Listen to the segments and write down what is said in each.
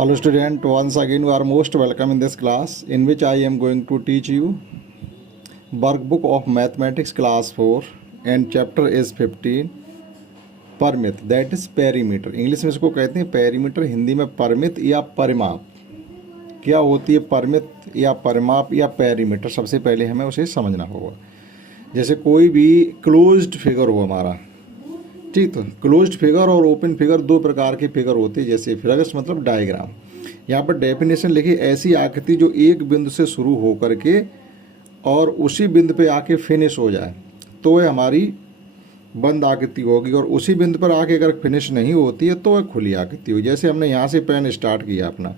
Hello student, once again you are most welcome in this class in which I am going to teach you workbook of mathematics class 4 and chapter is 15 परिमित that is perimeter। English में इसको कहते हैं perimeter, Hindi में परिमित या परिमाप। क्या होती है परिमित या परिमाप या perimeter, सबसे पहले हमें उसे समझना होगा। जैसे कोई भी क्लोज्ड फिगर हो हमारा, ठीक, तो क्लोज्ड फिगर और ओपन फिगर दो प्रकार के फिगर होते हैं। जैसे फिगर्स मतलब डायग्राम। यहाँ पर डेफिनेशन लिखी, ऐसी आकृति जो एक बिंदु से शुरू होकर के और उसी बिंदु पे आके फिनिश हो जाए तो वह हमारी बंद आकृति होगी, और उसी बिंदु पर आके अगर फिनिश नहीं होती है तो वह खुली आकृति होगी। जैसे हमने यहाँ से पेन स्टार्ट किया अपना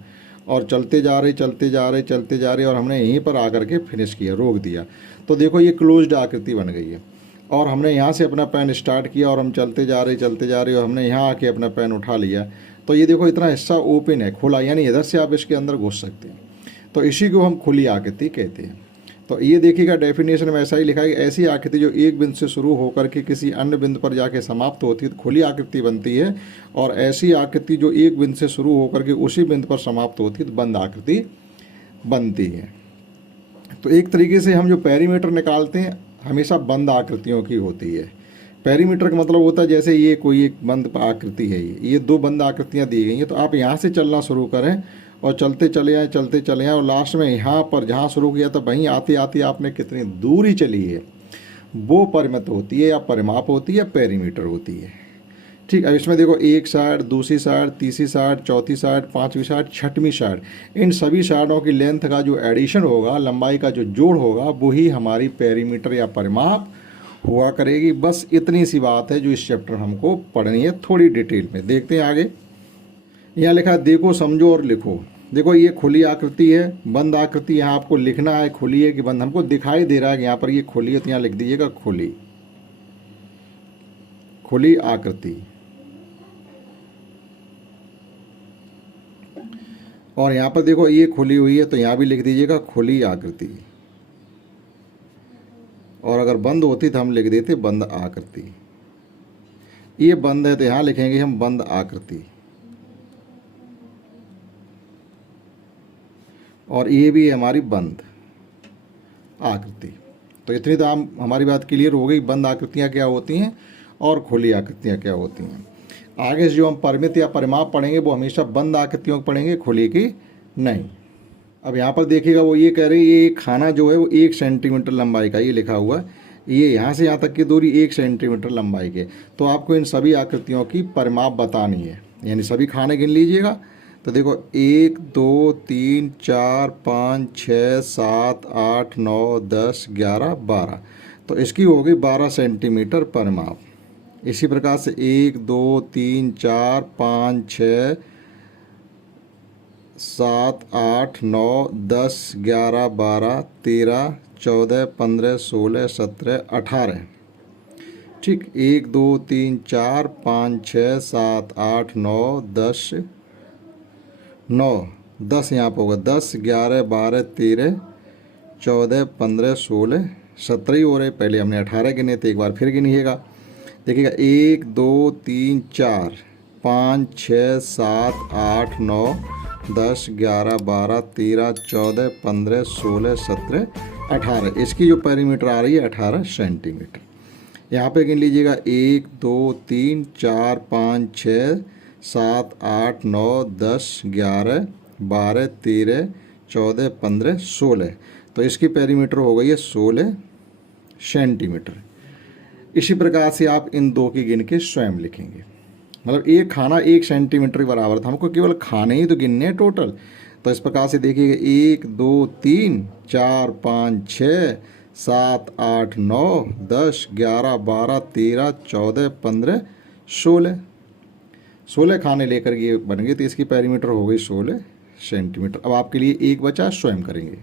और चलते जा रहे और हमने यहीं पर आकर के फिनिश किया, रोक दिया, तो देखो ये क्लोज्ड आकृति बन गई है। और हमने यहाँ से अपना पेन स्टार्ट किया और हम चलते जा रहे और हमने यहाँ आके अपना पेन उठा लिया, तो ये देखो इतना हिस्सा ओपन है, खुला, यानी इधर से आप इसके अंदर घुस सकते हैं, तो इसी को हम खुली आकृति कहते हैं। तो ये देखिएगा डेफिनेशन में ऐसा ही लिखा है कि ऐसी आकृति जो एक बिंदु से शुरू होकर के किसी अन्य बिंदु पर जाके समाप्त होती है तो खुली आकृति बनती है, और ऐसी आकृति जो एक बिंदु से शुरू होकर के उसी बिंदु पर समाप्त होती है तो बंद आकृति बनती है। तो एक तरीके से हम जो पेरीमीटर निकालते हैं हमेशा बंद आकृतियों की होती है। पेरीमीटर का मतलब होता है जैसे ये कोई एक बंद आकृति है, ये दो बंद आकृतियाँ दी गई हैं, तो आप यहाँ से चलना शुरू करें और चलते चले आए और लास्ट में यहाँ पर जहाँ शुरू किया तो वहीं आते आते आपने कितनी दूरी चली है वो परिमित होती है या परिमाप होती है या पेरीमीटर होती है। ठीक, अब इसमें देखो एक साइड, दूसरी साइड, तीसरी साइड, चौथी साइड, पांचवी साइड, छठवीं साइड, इन सभी साइडों की लेंथ का जो एडिशन होगा, लंबाई का जो जोड़ होगा, वही हमारी पेरीमीटर या परिमाप हुआ करेगी। बस इतनी सी बात है जो इस चैप्टर हमको पढ़नी है थोड़ी डिटेल में। देखते हैं आगे। यहाँ लिखा है देखो, समझो और लिखो। देखो ये खुली आकृति है, बंद आकृति यहाँ आपको लिखना है खुली है कि बंद। हमको दिखाई दे रहा है कि यहाँ पर ये खुली है तो यहाँ लिख दीजिएगा खुली, खुली आकृति। और यहाँ पर देखो ये खुली हुई है तो यहाँ भी लिख दीजिएगा खुली आकृति, और अगर बंद होती तो हम लिख देते बंद आकृति। ये बंद है तो यहाँ लिखेंगे हम बंद आकृति, और ये भी है हमारी बंद आकृति। तो इतनी तो हमारी बात क्लियर हो गई, बंद आकृतियाँ क्या होती हैं और खुली आकृतियाँ क्या होती हैं। आगे से जो हम परिमित या परिमाप पढ़ेंगे वो हमेशा बंद आकृतियों को पढ़ेंगे, खुली की नहीं। अब यहाँ पर देखिएगा वो ये कह रहे हैं ये खाना जो है वो 1 सेंटीमीटर लंबाई का, ये लिखा हुआ है, ये यहाँ से यहाँ तक की दूरी 1 सेंटीमीटर लंबाई के। तो आपको इन सभी आकृतियों की परिमाप बतानी है, यानी सभी खाने गिन लीजिएगा। तो देखो 1 2 3 4 5 6 7 8 9 10 11 12, तो इसकी होगी 12 सेंटीमीटर परिमाप। इसी प्रकार से 1 2 3 4 5 6 7 8 9 10 11 12 13 14 15 16 17 18। ठीक, 1 2 3 4 5 6 7 8 9 10 9 10 यहाँ पर होगा, 10 11 12 13 14 15 16 17 ही हो रहे। पहले हमने 18 गिने थे, एक बार फिर गिनिएगा। देखिएगा 1 2 3 4 5 6 7 8 9 10 11 12 13 14 15 16 17 18। इसकी जो पेरीमीटर आ रही है 18 सेंटीमीटर। यहाँ पे गिन लीजिएगा 1 2 3 4 5 6 7 8 9 10 11 12 13 14 15 16, तो इसकी पेरीमीटर हो गई है 16 सेंटीमीटर। इसी प्रकार से आप इन दो की गिन के स्वयं लिखेंगे। मतलब एक खाना 1 सेंटीमीटर के बराबर था, हमको केवल खाने ही तो गिनने हैं टोटल। तो इस प्रकार से देखिएगा 1 2 3 4 5 6 7 8 9 10 11 12 13 14 15 16 खाने लेकर ये बन गए, तो इसकी पेरीमीटर हो गई 16 सेंटीमीटर। अब आपके लिए एक बचा, स्वयं करेंगे।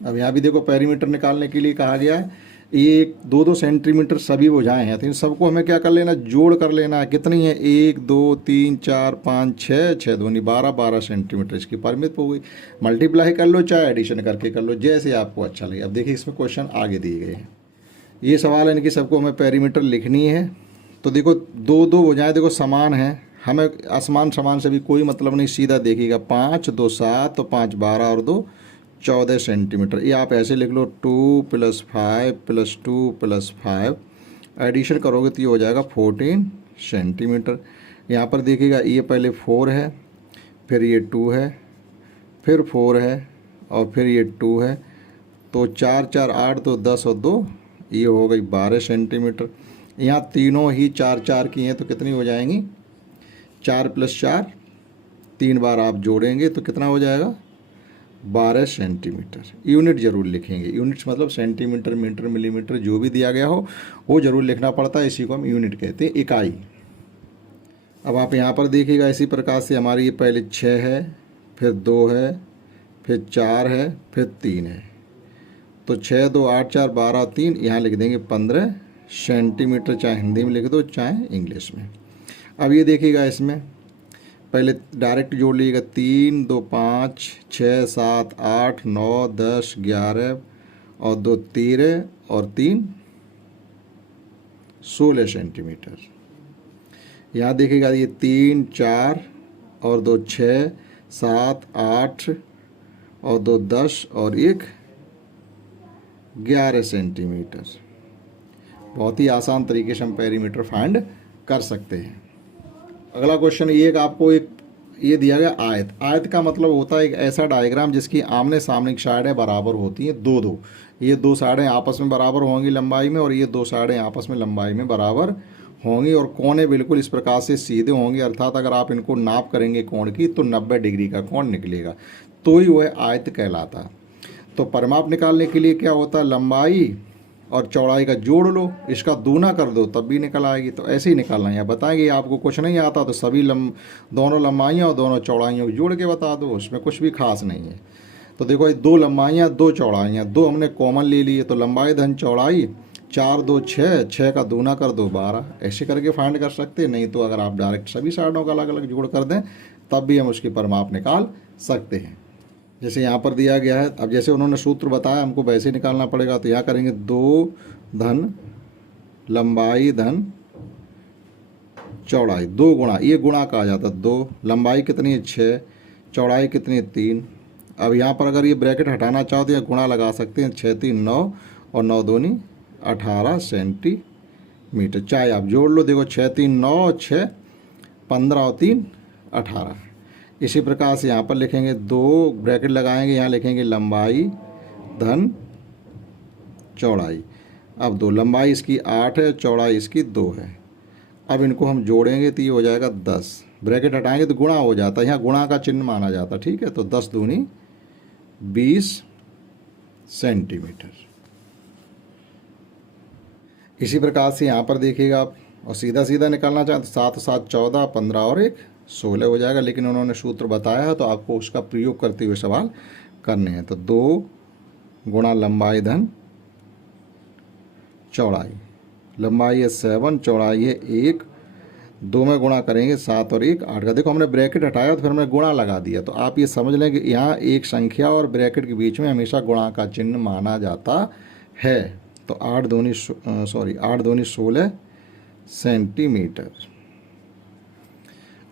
अब यहाँ भी देखो पेरीमीटर निकालने के लिए कहा गया है, ये 2-2 सेंटीमीटर सभी भुजाएं हैं, तो इन सबको हमें क्या कर लेना, जोड़ कर लेना है। कितनी है, 1 2 3 4 5 6 6 दूनी 12 12 सेंटीमीटर इसकी परिमित हो गई। मल्टीप्लाई कर लो चाहे एडिशन करके कर लो, जैसे आपको अच्छा लगे। अब देखिए इसमें क्वेश्चन आगे दिए गए हैं, ये सवाल है, इनकी सबको हमें पेरीमीटर लिखनी है। तो देखो 2-2 भुजाएं देखो समान हैं, हमें आसमान समान से भी कोई मतलब नहीं, सीधा देखिएगा 5 2 7 तो 5 12 और 2 14 सेंटीमीटर। ये आप ऐसे लिख लो 2 + 5 + 2 + 5, एडिशन करोगे तो ये हो जाएगा 14 सेंटीमीटर। यहाँ पर देखिएगा ये पहले 4 है, फिर ये 2 है, फिर 4 है और फिर ये 2 है, तो 4 4 8 तो 10 और 2 ये हो गई 12 सेंटीमीटर। यहाँ तीनों ही 4 4 की हैं तो कितनी हो जाएंगी, 4 + 4, 3 बार आप जोड़ेंगे तो कितना हो जाएगा 12 सेंटीमीटर। यूनिट ज़रूर लिखेंगे, यूनिट्स मतलब सेंटीमीटर मीटर मिलीमीटर जो भी दिया गया हो वो ज़रूर लिखना पड़ता है, इसी को हम यूनिट कहते हैं, इकाई। अब आप यहाँ पर देखिएगा इसी प्रकार से हमारी ये पहले 6 है, फिर 2 है, फिर 4 है, फिर 3 है, तो 6 2 8 4 12 3, यहाँ लिख देंगे 15 सेंटीमीटर, चाहे हिंदी में लिख दो चाहे इंग्लिश में। अब ये देखिएगा इसमें पहले डायरेक्ट जोड़ लीजिएगा, 3 2 5 6 7 8 9 10 11 और 2 13 और 3 16 सेंटीमीटर। यहाँ देखिएगा ये 3 4 और 2 6 7 8 और 2 10 और 1 11 सेंटीमीटर। बहुत ही आसान तरीके से हम पेरीमीटर फाइंड कर सकते हैं। अगला क्वेश्चन ये कि आपको एक ये दिया गया आयत। आयत का मतलब होता है एक ऐसा डायग्राम जिसकी आमने सामने की साइडें बराबर होती हैं, दो दो, ये दो साइडें आपस में बराबर होंगी लंबाई में और ये दो साइडें आपस में लंबाई में बराबर होंगी और कोने बिल्कुल इस प्रकार से सीधे होंगे, अर्थात अगर आप इनको नाप करेंगे कोण की तो 90 डिग्री का कोण निकलेगा, तो ही वह आयत कहलाता। तो परिमाप निकालने के लिए क्या होता है, लंबाई और चौड़ाई का जोड़ लो, इसका दूना कर दो तब भी निकल आएगी। तो ऐसे ही निकालना है। बताएंगे आपको कुछ नहीं आता तो सभी दोनों लंबाइयाँ और दोनों चौड़ाइयों को जोड़ के बता दो, उसमें कुछ भी खास नहीं है। तो देखो ये 2 लंबाइयाँ 2 चौड़ाइयाँ, 2 हमने कॉमन ले लिए, तो लंबाई धन चौड़ाई 4 2 6, 6 का दूना कर दो 12, ऐसे करके फाइंड कर सकते हैं। नहीं तो अगर आप डायरेक्ट सभी साइडों का अलग अलग जोड़ कर दें तब भी हम उसकी परिमाप निकाल सकते हैं, जैसे यहाँ पर दिया गया है। अब जैसे उन्होंने सूत्र बताया हमको वैसे निकालना पड़ेगा। तो यहाँ करेंगे 2 धन लंबाई धन चौड़ाई, 2 गुणा, ये गुणा कहा जाता है, 2 लंबाई कितनी है 6, चौड़ाई कितनी है 3। अब यहाँ पर अगर ये ब्रैकेट हटाना चाहो तो यहाँ गुणा लगा सकते हैं, 6 3 9 और 9 दूनी 18 सेंटीमीटर। चाहे आप जोड़ लो, देखो 6 3 9 और 6 15 और 3 18। इसी प्रकार से यहाँ पर लिखेंगे 2 ब्रैकेट लगाएंगे, यहाँ लिखेंगे लंबाई धन चौड़ाई। अब 2 लंबाई इसकी 8 है, चौड़ाई इसकी 2 है। अब इनको हम जोड़ेंगे तो ये हो जाएगा 10, ब्रैकेट हटाएंगे तो गुणा हो जाता है, यहाँ गुणा का चिन्ह माना जाता है, ठीक है। तो 10 दूनी 20 सेंटीमीटर। इसी प्रकार से यहाँ पर देखिएगा आप, और सीधा सीधा निकालना चाहते 7 7 14 15 और 1 16 हो जाएगा, लेकिन उन्होंने सूत्र बताया है तो आपको उसका प्रयोग करते हुए सवाल करने हैं। तो 2 गुणा लंबाई धन चौड़ाई, लंबाई है 7, चौड़ाई है 1, 2 में गुणा करेंगे 7 और 1 8 का। देखो हमने ब्रैकेट हटाया तो फिर हमने गुणा लगा दिया, तो आप ये समझ लें कि यहाँ एक संख्या और ब्रैकेट के बीच में हमेशा गुणा का चिन्ह माना जाता है। तो 8 दूनी 16 सेंटीमीटर।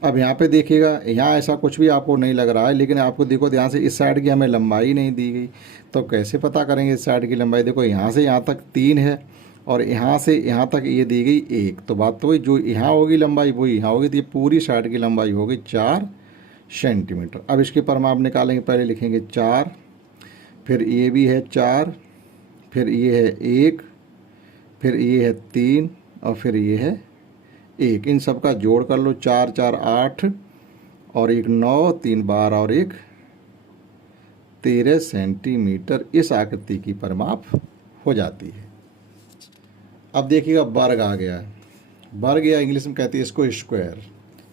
अब यहाँ पे देखिएगा, यहाँ ऐसा कुछ भी आपको नहीं लग रहा है, लेकिन आपको देखो ध्यान से इस साइड की हमें लंबाई नहीं दी गई, तो कैसे पता करेंगे इस साइड की लंबाई। देखो यहाँ से यहाँ तक 3 है और यहाँ से यहाँ तक ये दी गई 1, तो बात तो वही, जो यहाँ होगी लंबाई वही यहाँ होगी, तो ये पूरी साइड की लंबाई होगी 4 सेंटीमीटर। अब इसके परिमाप निकालेंगे, पहले लिखेंगे 4, फिर ये भी है 4, फिर ये है 1, फिर ये है 3 और फिर ये है 1। इन सब का जोड़ कर लो, 4 4 8 और 1 9, 3 12 और 1 13 सेंटीमीटर। इस आकृति की परिमाप हो जाती है। अब देखिएगा वर्ग आ गया, वर्ग या इंग्लिश में कहते हैं इसको स्क्वायर,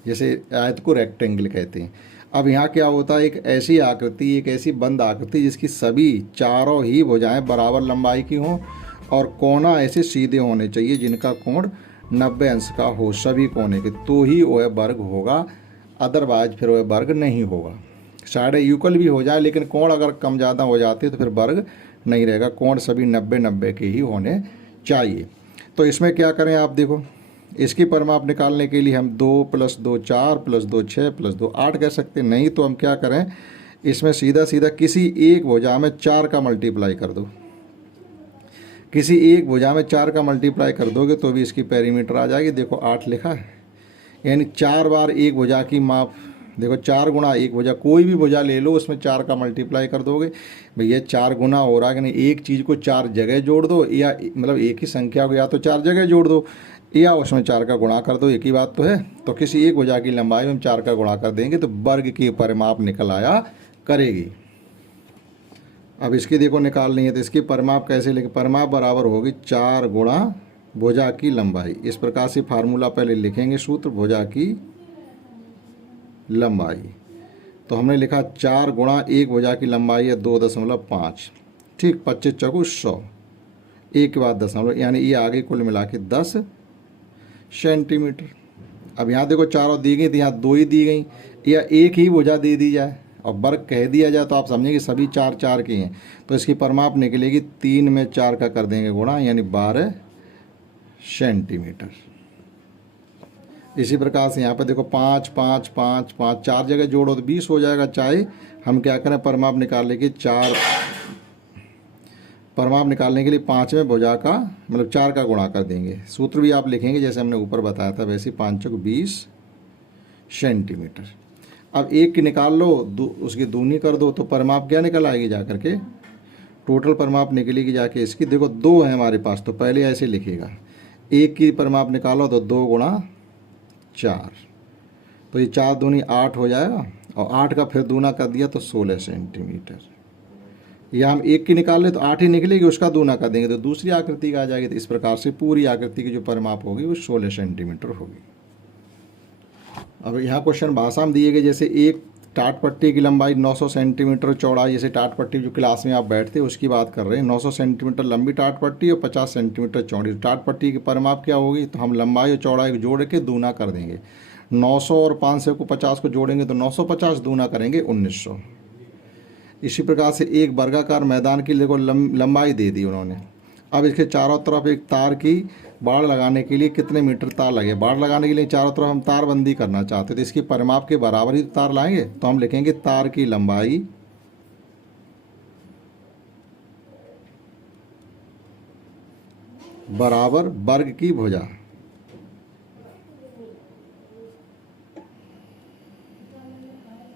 जैसे आयत को रेक्टेंगल कहते हैं। अब यहाँ क्या होता है, एक ऐसी आकृति, एक ऐसी बंद आकृति जिसकी सभी चारों ही भुजाएं बराबर लंबाई की हों और कोना ऐसे सीधे होने चाहिए जिनका कोण 90 अंश का हो, सभी कोने के, तो ही वह वर्ग होगा, अदरवाइज फिर वह वर्ग नहीं होगा। साढ़े यूकल भी हो जाए लेकिन कोण अगर कम ज़्यादा हो जाते हैं तो फिर वर्ग नहीं रहेगा, कोण सभी 90 90 के ही होने चाहिए। तो इसमें क्या करें आप देखो, इसकी परिमाप निकालने के लिए हम 2 + 2 4 + 2 6 + 2 8 कह सकते हैं। नहीं तो हम क्या करें, इसमें सीधा सीधा किसी एक भुजा में 4 का मल्टीप्लाई कर दो। किसी एक भुजा में 4 का मल्टीप्लाई कर दोगे तो भी इसकी पेरीमीटर आ जाएगी। देखो 8 लिखा है, यानी 4 बार एक भुजा की माप। देखो 4 गुणा एक भुजा, कोई भी भुजा ले लो उसमें 4 का मल्टीप्लाई कर दोगे, भैया 4 गुना हो रहा है कि नहीं। एक चीज़ को 4 जगह जोड़ दो, या मतलब एक ही संख्या को या तो 4 जगह जोड़ दो या उसमें 4 का गुणा कर दो, एक ही बात तो है। तो किसी एक भुजा की लंबाई में हम 4 का गुणा कर देंगे तो वर्ग की परिमाप निकल आया करेगी। अब इसकी देखो निकालनी है तो इसकी परिमाप कैसे लिखे, परिमाप बराबर होगी 4 गुणा भुजा की लंबाई। इस प्रकार से फार्मूला पहले लिखेंगे, सूत्र भुजा की लंबाई। तो हमने लिखा 4 गुणा एक भुजा की लंबाई है 2.5, ठीक, 25 चौको 100, एक के बाद दशमलव, यानी ये आगे कुल मिला के 10 सेंटीमीटर। अब यहाँ देखो चारों दी गई तो यहाँ 2 ही दी गई, या एक ही भुजा दे दी जाए और वर्ग कह दिया जाए तो आप समझेंगे सभी 4 4 की हैं, तो इसकी परिमाप निकलेगी 3 में 4 का कर देंगे गुणा, यानी 12 सेंटीमीटर। इसी प्रकार से यहाँ पर देखो 5 5 5 5 4 जगह जोड़ो तो 20 हो जाएगा। चाहे हम क्या करें, परिमाप निकालने की परिमाप निकालने के लिए 5वें भुजा का मतलब 4 का गुणा कर देंगे। सूत्र भी आप लिखेंगे जैसे हमने ऊपर बताया था वैसे, 5 चौक 20 सेंटीमीटर। अब एक की निकाल लो, उसकी दूनी कर दो तो परिमाप क्या निकल आएगी जा करके, टोटल परिमाप निकलेगी जाके इसकी। देखो 2 है हमारे पास तो पहले ऐसे लिखेगा, एक की परिमाप निकालो तो 2 गुणा 4, तो ये 4 दूनी 8 हो जाएगा, और 8 का फिर दूना कर दिया तो 16 सेंटीमीटर। या हम एक की निकाल ले तो 8 ही निकलेगी, उसका दूना कर देंगे तो दूसरी आकृति का आ जाएगी। तो इस प्रकार से पूरी आकृति की जो परिमाप होगी वो 16 सेंटीमीटर होगी। अब यहाँ क्वेश्चन भाषा में दिए गए, जैसे एक टाट पट्टी की लंबाई 900 सेंटीमीटर चौड़ाई, जैसे टाट पट्टी जो क्लास में आप बैठते हैं उसकी बात कर रहे हैं, 900 सेंटीमीटर लंबी टाट पट्टी और 50 सेंटीमीटर चौड़ी। टाट पट्टी की परिमाप क्या होगी, तो हम लंबाई और चौड़ाई को जोड़ के दूना कर देंगे। 900 और 500 को 50 को जोड़ेंगे तो 950, दूना करेंगे 1900। इसी प्रकार से एक वर्गाकार मैदान की देखो लंबाई दे दी उन्होंने। अब इसके चारों तरफ एक तार की बाड़ लगाने के लिए कितने मीटर तार लगे, बाड़ लगाने के लिए चारों तरफ हम तारबंदी करना चाहते तो इसकी परिमाप के बराबर ही तार लाएंगे। तो हम लिखेंगे तार की लंबाई बराबर वर्ग की भुजा।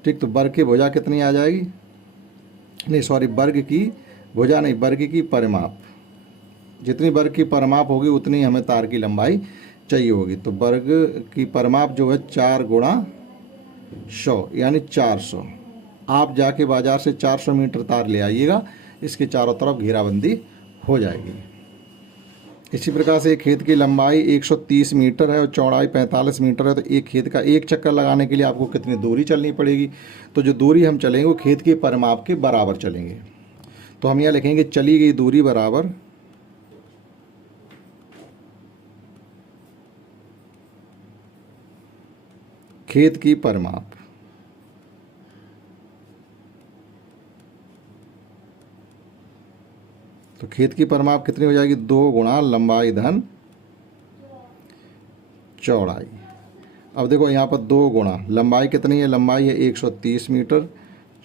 ठीक, तो वर्ग की भुजा कितनी आ जाएगी, नहीं सॉरी, वर्ग की भुजा नहीं, वर्ग की परिमाप। जितनी वर्ग की परिमाप होगी उतनी हमें तार की लंबाई चाहिए होगी। तो वर्ग की परिमाप जो है 4 गुणा 100 यानी 400। आप जाके बाजार से 400 मीटर तार ले आइएगा, इसके चारों तरफ घेराबंदी हो जाएगी। इसी प्रकार से एक खेत की लंबाई 130 मीटर है और चौड़ाई 45 मीटर है, तो एक खेत का एक चक्कर लगाने के लिए आपको कितनी दूरी चलनी पड़ेगी, तो जो दूरी हम चलेंगे वो खेत के परिमाप के बराबर चलेंगे। तो हम यहाँ लिखेंगे चली गई दूरी बराबर खेत की परिमाप। तो खेत की परिमाप कितनी हो जाएगी, 2 गुणा लंबाई धन चौड़ाई। अब देखो यहाँ पर 2 गुणा लंबाई कितनी है, लंबाई है 130 मीटर,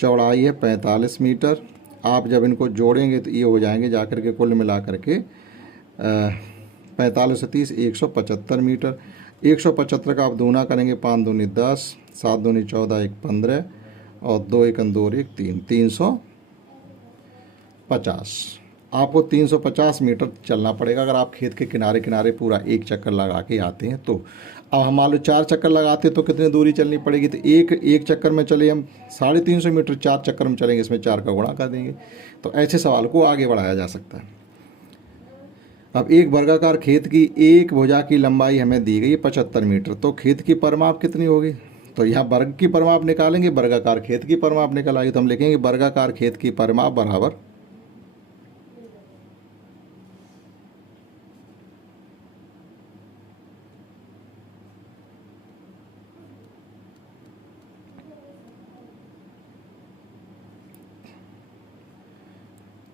चौड़ाई है 45 मीटर। आप जब इनको जोड़ेंगे तो ये हो जाएंगे जाकर के कुल मिला करके 45 से 30 175 मीटर। 175 का आप दूना करेंगे, 5 दूनी 10, 7 दूनी 14, 1 15 और 2 1 2 1 3, 350। आपको 350 मीटर चलना पड़ेगा अगर आप खेत के किनारे किनारे पूरा एक चक्कर लगा के आते हैं तो। अब हम मान लो 4 चक्कर लगाते हैं तो कितनी दूरी चलनी पड़ेगी, तो एक चक्कर में चले हम 350 मीटर, 4 चक्कर में चलेंगे इसमें 4 का गुणा कर देंगे। तो ऐसे सवाल को आगे बढ़ाया जा सकता है। अब एक वर्गाकार खेत की एक भुजा की लंबाई हमें दी गई 75 मीटर, तो खेत की परिमाप कितनी होगी, तो यहाँ वर्ग की परिमाप निकालेंगे, वर्गाकार खेत की परिमाप निकल आएगी। तो हम लिखेंगे वर्गाकार खेत की परिमाप बराबर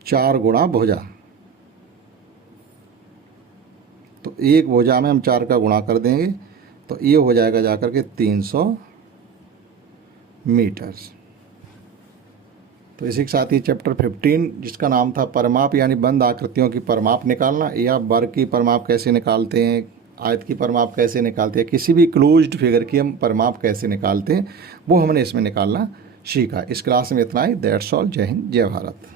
चार गुणा भुजा। तो एक भुजा में हम 4 का गुणा कर देंगे तो ये हो जाएगा जाकर के 300 मीटर। तो इसी के साथ ही चैप्टर 15 जिसका नाम था परमाप यानी बंद आकृतियों की परमाप निकालना, या वर्ग की परमाप कैसे निकालते हैं, आयत की परमाप कैसे निकालते हैं, किसी भी क्लोज्ड फिगर की हम परमाप कैसे निकालते हैं, वो हमने इसमें निकालना सीखा। इस क्लास में इतना ही। That's all. जय हिंद, जय भारत।